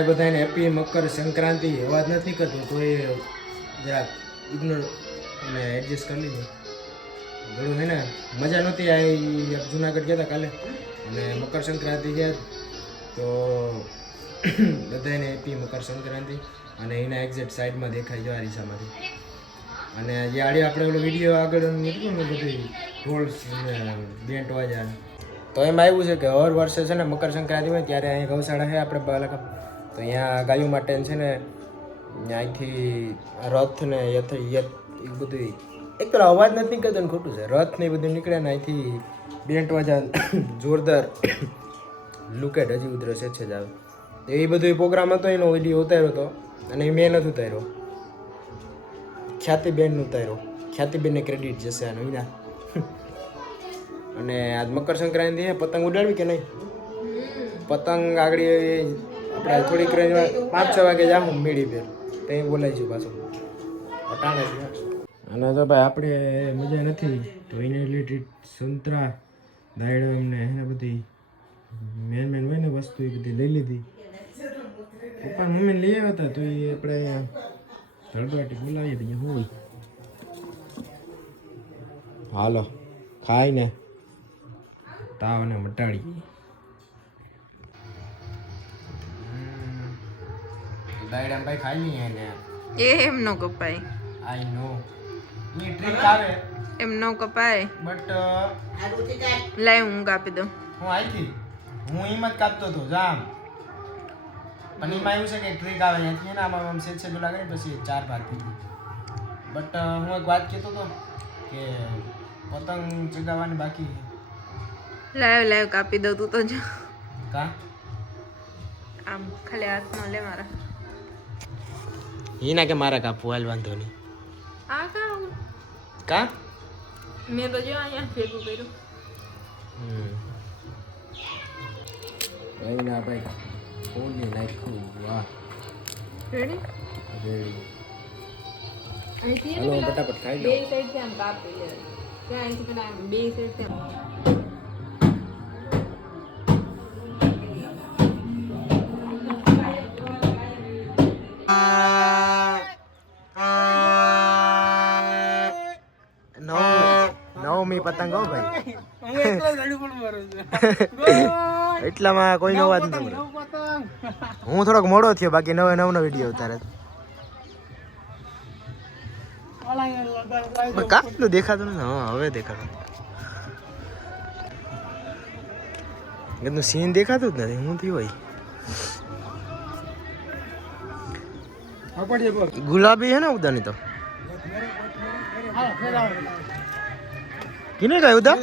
તમારે બધાને હેપી મકર સંક્રાંતિ. અવાજ નથી કરતો તો એ જરાક ઇગ્નોર અને એડજસ્ટ કરી લીધો. ઘણું હે ને મજા નહોતી આવી. જુનાગઢ ગયા હતા કાલે અને મકર સંક્રાંતિ ગયા તો બધાને હેપી મકર સંક્રાંતિ. અને એના એક્ઝેક્ટ સાઈડમાં દેખાય જો અરીસામાંથી. અને જે આડી આપણે ઓલો વિડીયો આગળ નીકળ્યો ને બધું ઢોલ બેન્ટ વાજા તો એમાં આવ્યું છે કે હર વર્ષે છે ને મકર સંક્રાંતિ હોય ત્યારે અહીંયા ગૌશાળા છે આપણે બાલકા તો અહીંયા ગાયો માટે છે ને અહીંથી રથ ને એ બધું એક તો અવાજ નથી નીકળતો ને ખોટું છે. રથ ને એ બધું નીકળે ને અહીંથી બેન્ટ વાજા જોરદાર લુકેટ હજી ઉધરસ છે જ આવે તો એ બધો પ્રોગ્રામ હતો. એનો વિડીયો ઉતાર્યો હતો અને એ મેં નથી ઉતાર્યો, ખ્યાતિબેનનું ઉતાર્યો. ખ્યાતિબેનને ક્રેડિટ જશે આનો વિના. અને આજ મકર સંક્રાંતિ છે. પતંગ ઉડાડવી કે નહીં? પતંગ આગળ આપણે થોડીક 5-6 વાગે જાઉં મેળી ફેર ત્યાં બોલાવીશું પાછું અટાણે છે. અને તો ભાઈ આપણે મજા નથી તો એને રિલેટેડ સંતરા દાયડા ને એને બધી મેન હોય ને વસ્તુ એ બધી લઈ લીધી. પપ્પા મમ્મીને લઈ આવ્યા હતા તો એ આપણે ધડબાટી બોલાવીએ ત્યાં હોય. હાલો ખાઈને તાવને મટાડી. દાયડા ભાઈ ખાઈ લઈએ ને એમ નો કપાય. આઈ નો ની ટ્રીક આવે એમ નો કપાય બટ લાય હું કાપી દઉં. હું આઈથી હું એમ જ કાપતો હતો જામ પણ એમાં એવું છે કે ટ્રીક આવે ત્યાંથી ને આમાં આમ સેજ લાગે પછી 4 ભાગ થઈ ગઈ. બટ હું એક વાત કહેતો હતો કે પતંગ ચગાવવાની બાકી લાવ કાપી દઉં તું તો જો કા આમ ખાલી હાથમાં લે મારા. એના કે મારા કાપવું હાલ વાંધો નહીં. આ કા મેં તો જો અહીંયા ભેગું કર્યું. ભાઈ ના ભાઈ ફોનની નાખ્યું. વાહ રેડી રેડી. હાલો ફટાફટ ખાઈ લો. બે સાઈડ થી આમ કાપી લે. ત્યાં અહીંથી પેલા બે સાઈડ થી નવમી પતંગ હો ભાઈ. એટલામાં કોઈનો અવાજ નથી. હું થોડોક મોડો થયો બાકી 9 નો વિડીયો ઉતારે. કાપનું દેખાતું ને હા હવે દેખાતું. એનું સીન દેખાતું જ નથી. હું થયું હોય ગુલાબી હે ને ઉદાની તો किने गए उधर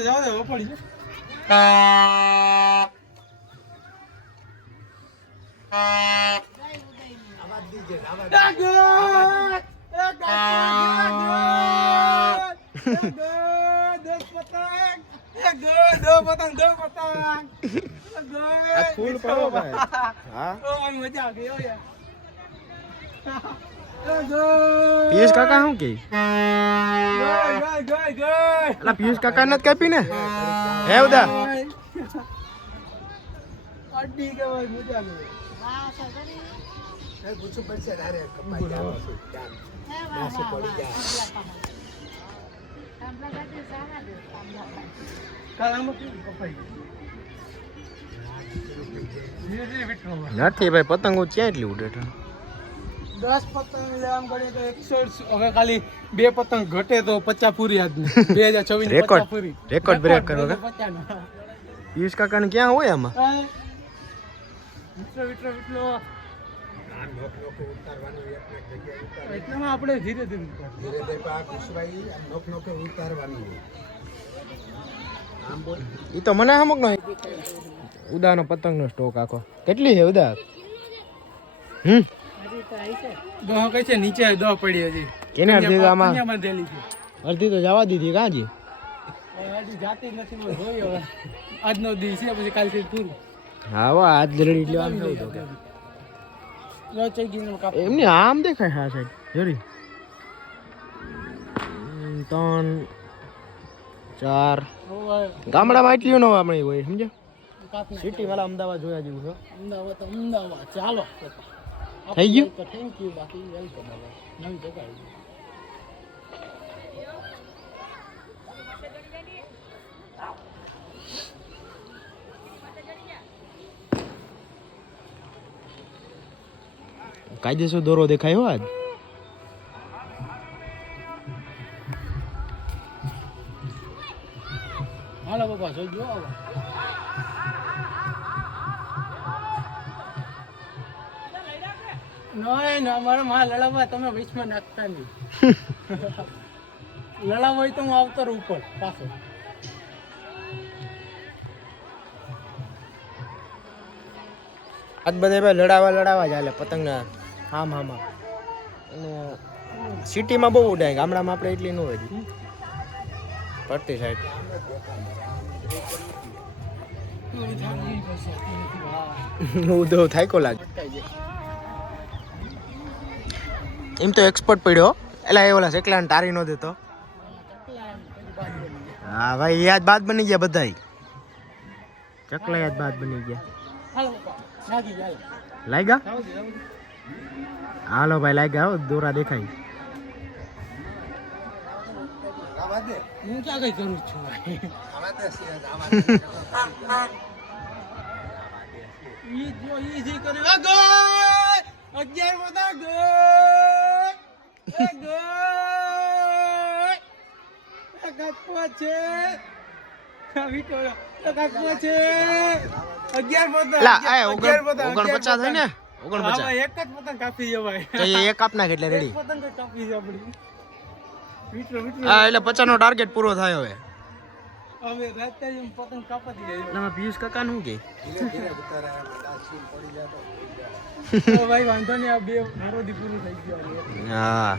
दो पतंग फूल पड़ो भाई. हाँ मजा आ गई यार. પિયુષ કાકા શું કે પિયુષ કાકા નથી કાપી ને હે ઉદા નથી ભાઈ પતંગો ક્યાં એટલી ઉડે 10 પતંગ આમ ગણીએ તો 100. હવે ખાલી 2 પતંગ ઘટે તો 50 પૂરી આજ 2024 રેકોર્ડ 50 પૂરી રેકોર્ડ બ્રેક કરો કે પિયુષ કાકા ને ક્યાં હોય આમાં વિટલો એટલામાં આપણે ધીરે ધીરે ઈ તો મને હમક નો ઉદાનો પતંગ નો સ્ટોક આખો કેટલી છે ઉદા દહ કઈ છે નીચે દહ પડી હજી કેને અડધી આમાં બાંધેલી છે અડધી તો જવા દીધી કાજી હજી જાતી નથી જોઈ હવે આજનો દિવસ છે પછી કાલથી પૂરું. હા વા આજ રેડી એટલે આમ થયું તો એમની આમ દેખાય હા સાઈડ જોરી 3 4 ગામડામાં એટલી નો આપણે હોય સમજ્યા કાપના સિટી વાળા અમદાવાદ જોયા જેવું છે. અમદાવાદ અમદાવાદ ચાલો થઈ ગયું? તો થેન્ક યુ બાકી વેલકમ હવે નવી જગ્યા આવી ગઈ. કાયદેસર દોરો દેખાયો આજ. હાલો બાપા જોઈ જો હવે નહીં મારે માં લડાવવા તમે વિચમાં નાખતા નહીં લડાવ હોય તો હું આવતો રહું ઉપર પાછો આજ બધા ભાઈ લડાવા જ હાલે પતંગના આમ અને સિટીમાં બહુ ઉડાય, ગામડામાં આપણે એટલી ન હોય પડતી સાઈડ. ઉદો થાયકો લાગે એમ તો એક્સપર્ટ પડ્યો એલા એ ઓલા સેકલાને તારી નો દેતો. હા ભાઈ યાદ બાદ બની ગયા બધાય, ચકલા યાદ બાદ બની ગયા. હાલો બાપા નાગી જાય લાગ્યા? હાલો ભાઈ લાગ્યા હો, દોરા દેખાય. હું ક્યાં કઈ કરું છું ઈ જો ઈ જે કરે આ ગોય 11 બધા ગોય એ ગોય આ કાપવા છે આ વિટોળો આ કાપવા છે 11 બધા લા આ 49 થાય ને 49. હા એક જ પતંગ કાપી જવાય તો એ એક કાપ નાખ એટલે રેડી. પતંગ જ કાપી છે આપણી વિટો વિટો હા એટલે 50 નો ટાર્ગેટ પૂરો થાય હવે. હવે રાતે એમ પતંગ કાપતી જાય તમે પિયુષ કાકા નું કે તો ભાઈ વાંધો નહીં આ બે મારોદી પૂરું થઈ ગયું હા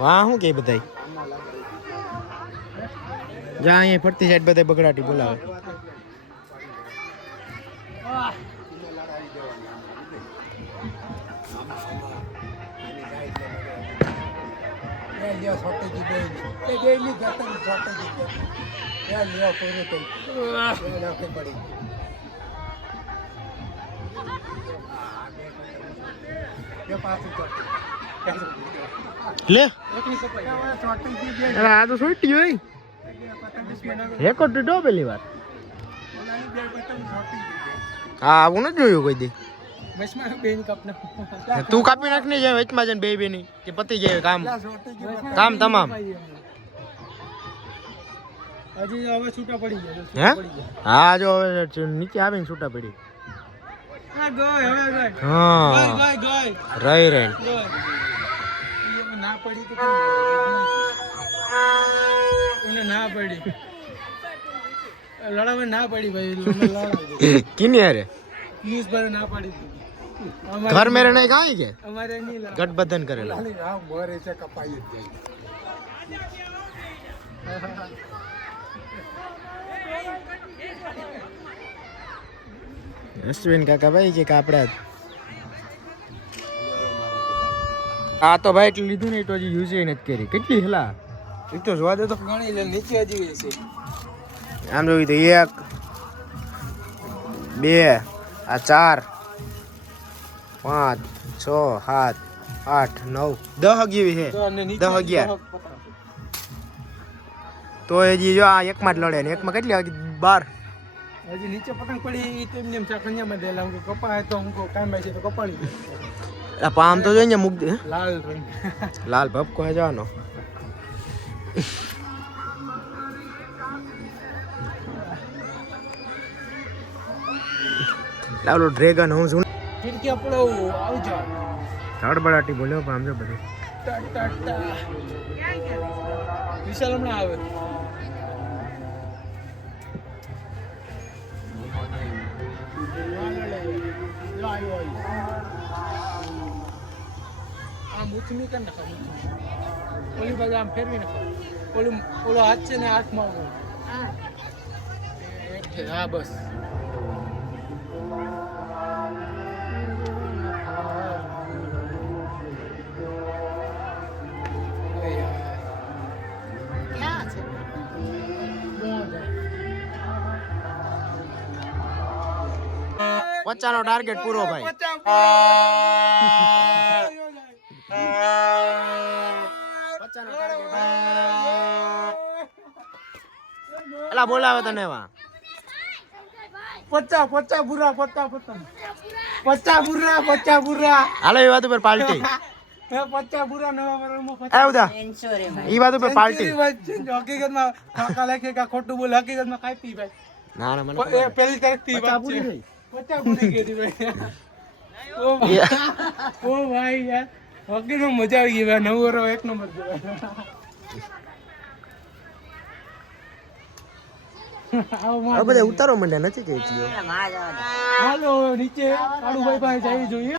વાહ શું કે બધાય જા અહીંયા ફરતી સાઈડ બધાય બગડાટી બોલાવે. લે આ તો છોટી હોય રેકોર્ડ તૂટો પેલી વાર. હા આવું નથી જોયું કોઈ દી. તું કાપી નાખ ને જાય વચમાં જઈને બે ની કે પતી જાય કામ તમામ. હજી હવે છૂટા પડી હે ગયા હા જો હવે નીચે આવીને છૂટા પડી. હા ગોય હવે ગોય હા ગોય ગોય રહી રહી ગોય ના પડી તો એને ના પડી લડાવે ના પડી ભાઈ લડાવે કિની અરે ન્યૂઝ પર ના પડી ઘર મેરે નહીં કાંઈ કે અમારે નહીં લડાવે ગઠબંધન કરેલા. હા મોરે છે કપાઈ જ અશ્વિન કાકા ભાઈ કે આપડા આ તો ભાઈ એટલું લીધું ને તો હજી યુઝ નથી કરી. કેટલી હેલા એક તો જોવા દે તો ગણી લે નીચે હજી છે આમ જોઈ તો 1 2 આ 4 5 6 7 8 9 10 જેવી છે. 10 11 તો હજી જો આ એકમાં જ લડે ને એકમાં કેટલી 12. હજી નીચે પતંગ પડી તો એમને ચાકણિયામાં દેલા હું કપાય તો હું કામ છે તો કપાડી દે. આ પામ તો જોઈને મૂક દે. લાલ રંગ લાલ ભપકો હે જવાનો. લાવલો ડ્રેગન હું શું ખીડકી આપણો આવજો ધડબડાટી બોલ્યો પણ આમ જો બધું વિશાલ હમણાં આવે આમ ઉથમી કરી નાખો ઓલી બાજુ આમ ફેરવી નાખો ઓલો હાથ છે ને હાથમાં હા બસ 50 નો ટાર્ગેટ પૂરો ભાઈ. 50 નો ટાર્ગેટ. એલા બોલાવે તને એવા. 50 પૂરા 50 પૂરા હાલો એ વાત ઉપર પાર્ટી. 50 પૂરા નવા વર્ષમાં એ ઉદા ઈ વાત ઉપર પાર્ટી. હકીકતમાં કાકા લખે કે ખોટું બોલે હકીકતમાં કાપી ભાઈ. ના ના મને એ પહેલી તારીખથી વાત છે. 50 પૂરી કરી ભાઈ. ઓ ભાઈ યાર હકીકતમાં મજા આવી ગઈ ભાઈ. નવું વર્ષ એક નંબર છે હવે બધા ઉતારો મંડ્યા નથી કે હાલો નીચે કાળુભાઈ પાસે જવી જોઈએ.